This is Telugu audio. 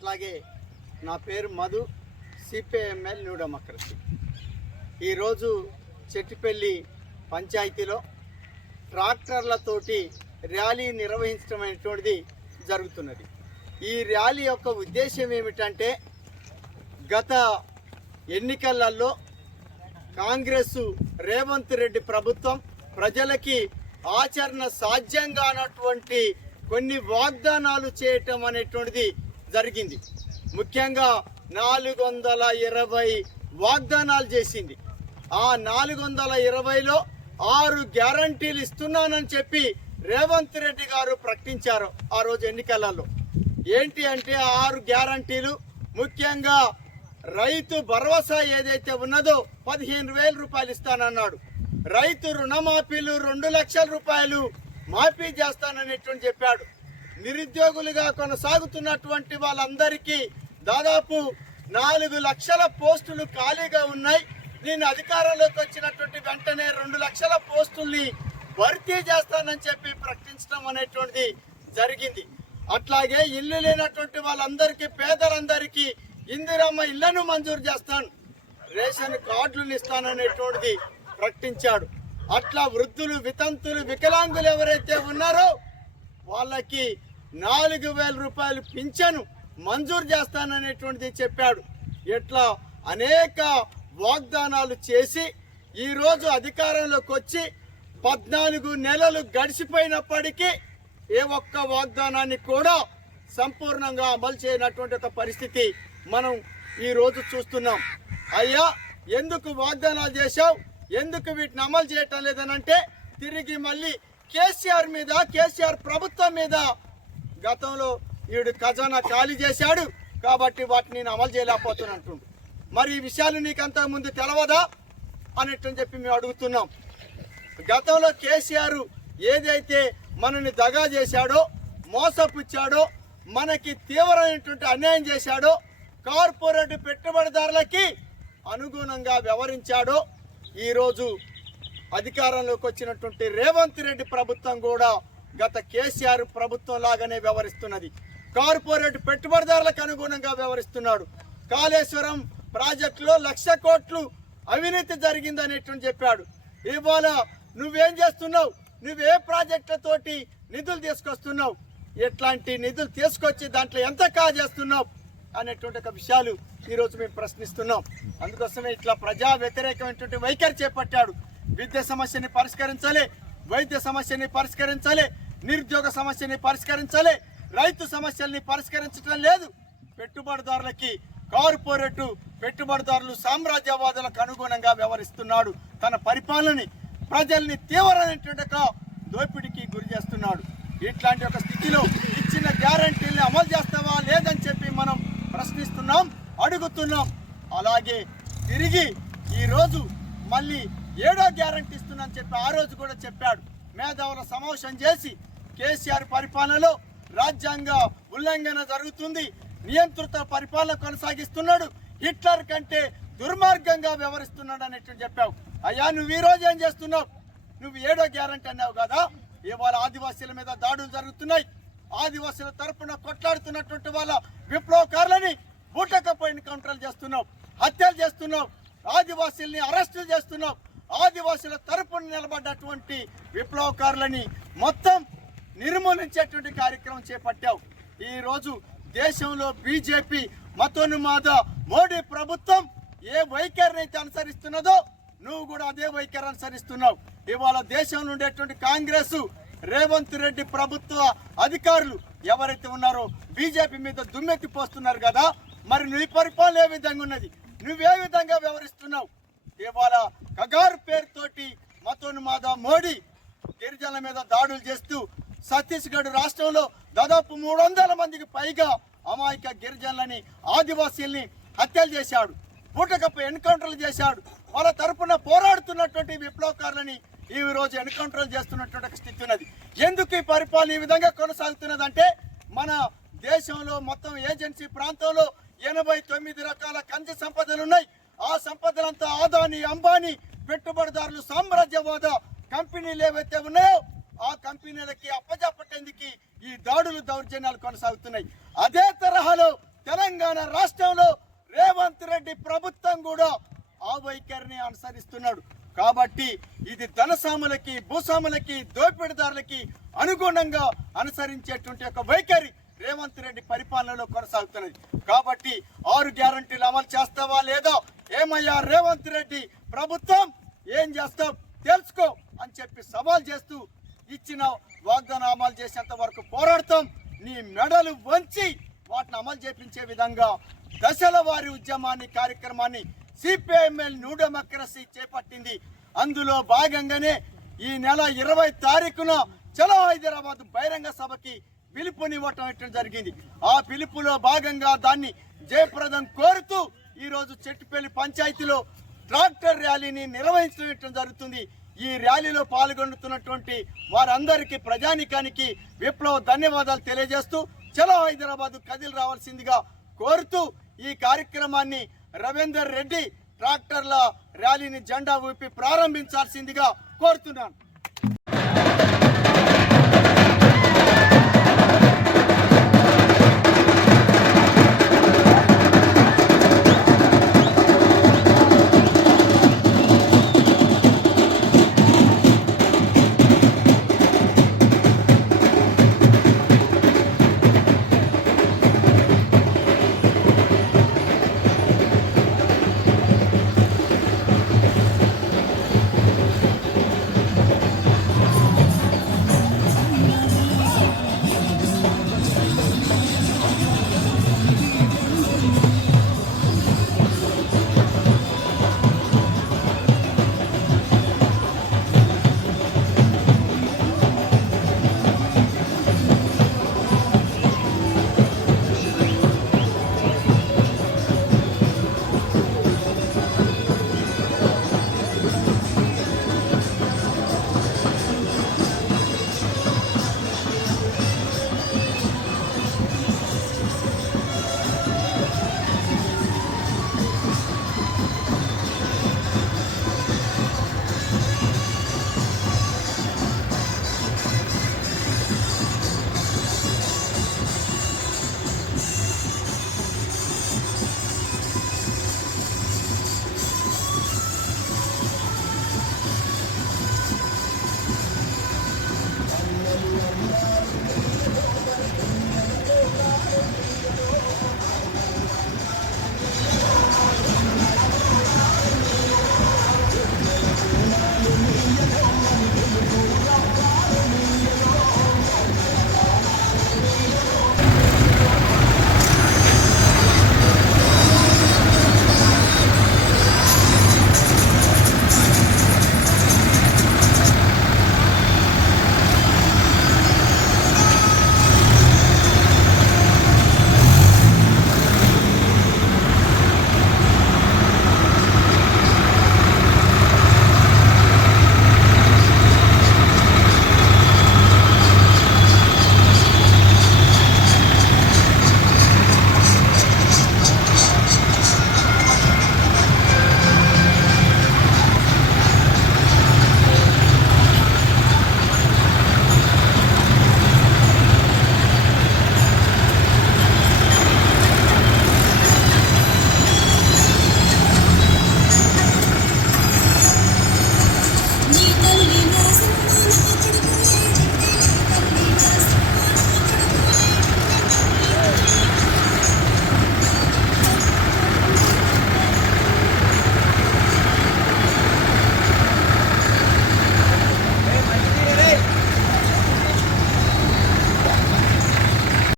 అట్లాగే నా పేరు మధు, సిపిఐఎంఎల్ న్యూ డెమోక్రసీ. ఈరోజు చెట్టిపల్లి పంచాయతీలో ట్రాక్టర్లతోటి ర్యాలీ నిర్వహించడం అనేటువంటిది జరుగుతున్నది. ఈ ర్యాలీ యొక్క ఉద్దేశం ఏమిటంటే, గత ఎన్నికలలో కాంగ్రెస్ రేవంత్ రెడ్డి ప్రభుత్వం ప్రజలకి ఆచరణ సాధ్యం కానటువంటి కొన్ని వాగ్దానాలు చేయటం అనేటువంటిది జరిగింది. ముఖ్యంగా 420 వాగ్దానాలు చేసింది. ఆ 420లో 6 గ్యారంటీలు ఇస్తున్నానని చెప్పి రేవంత్ రెడ్డి గారు ప్రకటించారు ఆ రోజు ఎన్నికలలో. ఏంటి అంటే 6 గ్యారంటీలు, ముఖ్యంగా రైతు భరోసా ఏదైతే ఉన్నదో 15,000 రూపాయలు ఇస్తానన్నాడు. రైతు రుణమాఫీలు 2 లక్షల రూపాయలు మాఫీ చేస్తాననేటువంటి చెప్పాడు. నిరుద్యోగులుగా కొనసాగుతున్నటువంటి వాళ్ళందరికీ దాదాపు 4 లక్షల పోస్టులు ఖాళీగా ఉన్నాయి. నేను అధికారంలోకి వచ్చినటువంటి వెంటనే 2 లక్షల పోస్టుల్ని భర్తీ చేస్తానని చెప్పి ప్రకటించడం అనేటువంటిది జరిగింది. అట్లాగే ఇల్లు లేనటువంటి వాళ్ళందరికీ, పేదలందరికీ ఇందిరమ్మ ఇళ్లను మంజూరు చేస్తాను, రేషన్ కార్డులను ఇస్తాననేటువంటిది ప్రకటించాడు. అట్లా వృద్ధులు, వితంతులు, వికలాంగులు ఎవరైతే ఉన్నారో వాళ్ళకి 4,000 రూపాయలు పింఛను మంజూరు చేస్తాననేటువంటిది చెప్పాడు. ఇట్లా అనేక వాగ్దానాలు చేసి ఈరోజు అధికారంలోకి వచ్చి 14 నెలలు గడిచిపోయినప్పటికీ ఏ ఒక్క వాగ్దానాన్ని కూడా సంపూర్ణంగా అమలు చేయనటువంటి ఒక పరిస్థితి మనం ఈరోజు చూస్తున్నాం. అయ్యా, ఎందుకు వాగ్దానాలు చేశావు, ఎందుకు వీటిని అమలు చేయటం లేదనంటే తిరిగి మళ్ళీ కేసీఆర్ ప్రభుత్వం మీద గతంలో వీడు ఖజానా ఖాళీ చేశాడు కాబట్టి వాటిని నేను అమలు చేయలేకపోతున్నట్టుండు. మరి ఈ విషయాలు నీకంతా ముందు తెలవదా అనేట్టు చెప్పి మేము అడుగుతున్నాం. గతంలో కేసీఆర్ ఏదైతే మనని దగా చేశాడో, మోసపుచ్చాడో, మనకి తీవ్రమైనటువంటి అన్యాయం చేశాడో, కార్పొరేట్ పెట్టుబడిదారులకి అనుగుణంగా వ్యవహరించాడో, ఈరోజు అధికారంలోకి వచ్చినటువంటి రేవంత్ రెడ్డి ప్రభుత్వం కూడా గత కేసీఆర్ ప్రభుత్వం లాగానే వ్యవహరిస్తున్నది. కార్పొరేట్ పెట్టుబడిదారులకు అనుగుణంగా వ్యవహరిస్తున్నాడు. కాళేశ్వరం ప్రాజెక్టులో 1,00,000 కోట్లు అవినీతి జరిగిందనేటువంటి చెప్పాడు. ఇవాళ నువ్వేం చేస్తున్నావు, నువ్వే ప్రాజెక్టులతోటి నిధులు తీసుకొస్తున్నావు, ఎట్లాంటి నిధులు తీసుకొచ్చి దాంట్లో ఎంత కాజేస్తున్నావు అనేటువంటి ఒక విషయాలు ఈరోజు మేము ప్రశ్నిస్తున్నాం. అందుకోసమే ఇట్లా ప్రజా వ్యతిరేకమైనటువంటి వైఖరి చేపట్టాడు. విద్య సమస్యని పరిష్కరించాలి, వైద్య సమస్యని పరిష్కరించాలి, నిరుద్యోగ సమస్యని పరిష్కరించాలి, రైతు సమస్యల్ని పరిష్కరించడం లేదు. పెట్టుబడిదారులకి, కార్పొరేటు పెట్టుబడిదారులు, సామ్రాజ్యవాదులకు అనుగుణంగా వ్యవహరిస్తున్నాడు. తన పరిపాలనని, ప్రజల్ని తీవ్రమైనటువంటి దోపిడీకి గురి చేస్తున్నాడు. ఇట్లాంటి ఒక స్థితిలో ఇచ్చిన గ్యారంటీల్ని అమలు చేస్తావా లేదని చెప్పి మనం ప్రశ్నిస్తున్నాం, అడుగుతున్నాం. అలాగే తిరిగి ఈరోజు మళ్ళీ 7వ గ్యారంటీ ఇస్తున్నానని చెప్పి ఆ రోజు కూడా చెప్పాడు. మేధావుల సమావేశం చేసి కేసీఆర్ పరిపాలనలో రాజ్యాంగ ఉల్లంఘన జరుగుతుంది, నియంత్రిత పరిపాలన కొనసాగిస్తున్నాడు, హిట్లర్ కంటే దుర్మార్గంగా వ్యవహరిస్తున్నాడు అనేటువంటి చెప్పావు. అయ్యా, నువ్వు ఈ రోజు ఏం చేస్తున్నావు? నువ్వు 7వ గ్యారంటీ అన్నావు కదా, ఇవాళ ఆదివాసీల మీద దాడులు జరుగుతున్నాయి. ఆదివాసీల తరపున కొట్లాడుతున్నటువంటి వాళ్ళ విప్లవకారులని బూటకపై ఎన్కౌంటర్లు చేస్తున్నావు, హత్యలు చేస్తున్నావు, ఆదివాసీల్ని అరెస్టులు చేస్తున్నావు. ఆదివాసీల తరపున నిలబడ్డటువంటి విప్లవకారులని మొత్తం నిర్మూలించేటువంటి కార్యక్రమం చేపట్టావు. ఈరోజు దేశంలో బీజేపీ మతోన్మాద మోడీ ప్రభుత్వం ఏ వైఖరిని అయితే అనుసరిస్తున్నదో నువ్వు కూడా అదే వైఖరి అనుసరిస్తున్నావు. ఇవాళ దేశంలో ఉండేటువంటి కాంగ్రెస్, రేవంత్ రెడ్డి ప్రభుత్వ అధికారులు ఎవరైతే ఉన్నారో బీజేపీ మీద దుమ్మెత్తి పోస్తున్నారు కదా, మరి నీ పరిపాలన ఏ విధంగా ఉన్నది, నువ్వే విధంగా వ్యవహరిస్తున్నావు? ఇవాళ కగారు పేరుతోటి మతోన్మాద మోడీ గిరిజనుల మీద దాడులు చేస్తూ ఛత్తీస్గఢ్ రాష్ట్రంలో దాదాపు 300 మందికి పైగా అమాయక గిరిజనులని, ఆదివాసీల్ని హత్యలు చేశాడు, బూటకపై ఎన్కౌంటర్లు చేశాడు. వాళ్ళ తరపున పోరాడుతున్నటువంటి విప్లవకారులని ఈ రోజు ఎన్కౌంటర్లు చేస్తున్నటువంటి స్థితి ఉన్నది. ఎందుకు ఈ పరిపాలన ఈ విధంగా కొనసాగుతున్నదంటే, మన దేశంలో మొత్తం ఏజెన్సీ ప్రాంతంలో 89 రకాల ఖనిజ సంపదలు ఉన్నాయి. ఆ సంపదలంతా ఆదాని, అంబానీ పెట్టుబడిదారులు, సామ్రాజ్యవాద కంపెనీలు ఏవైతే ఉన్నాయో ఆ కంపెనీలకి అప్పజెప్పేందుకు ఈ దాడులు, దౌర్జన్యాలు కొనసాగుతున్నాయి. అదే తరహాలో తెలంగాణ రాష్ట్రంలో రేవంత్ రెడ్డి ప్రభుత్వం కూడా ఆ వైఖరిని అనుసరిస్తున్నాడు. కాబట్టి ఇది ధనసాములకి, భూస్వాములకి, దోపిడీదారులకి అనుగుణంగా అనుసరించేటువంటి ఒక వైఖరి రేవంత్ రెడ్డి పరిపాలనలో కొనసాగుతున్నది. కాబట్టి 6 గ్యారంటీలు అమలు చేస్తావా లేదా? ఏమయ్యా రేవంత్ రెడ్డి ప్రభుత్వం, ఏం చేస్తావు తెలుసుకో అని చెప్పి సవాల్ చేస్తూ ఇచ్చిన వాగ్దానం అమలు చేసేంత వరకు పోరాడతాం. నీ మెడలు వంచి వాటిని అమలు చేపించే విధంగా దశల వారి ఉద్యమాన్ని, కార్యక్రమాన్ని సిపిఐఎంఎల్ న్యూ డెమోక్రసీ చేపట్టింది. అందులో భాగంగానే ఈ నెల 20 తారీఖున చలో హైదరాబాద్ బహిరంగ సభకి పిలుపునివ్వటం జరిగింది. ఆ పిలుపులో భాగంగా దాన్ని జయప్రదం కోరుతూ ఈరోజు చెట్టుపల్లి పంచాయతీలో ట్రాక్టర్ ర్యాలీని నిర్వహించడం జరుగుతుంది. ఈ ర్యాలీలో పాల్గొంటున్నటువంటి వారందరికీ, ప్రజానికానికి విప్లవ ధన్యవాదాలు తెలియజేస్తూ చలో హైదరాబాద్ కదిలి రావాల్సిందిగా కోరుతూ ఈ కార్యక్రమాన్ని రవీందర్ రెడ్డి ట్రాక్టర్ల ర్యాలీని జెండా ఊపి ప్రారంభించాల్సిందిగా కోరుతున్నాను.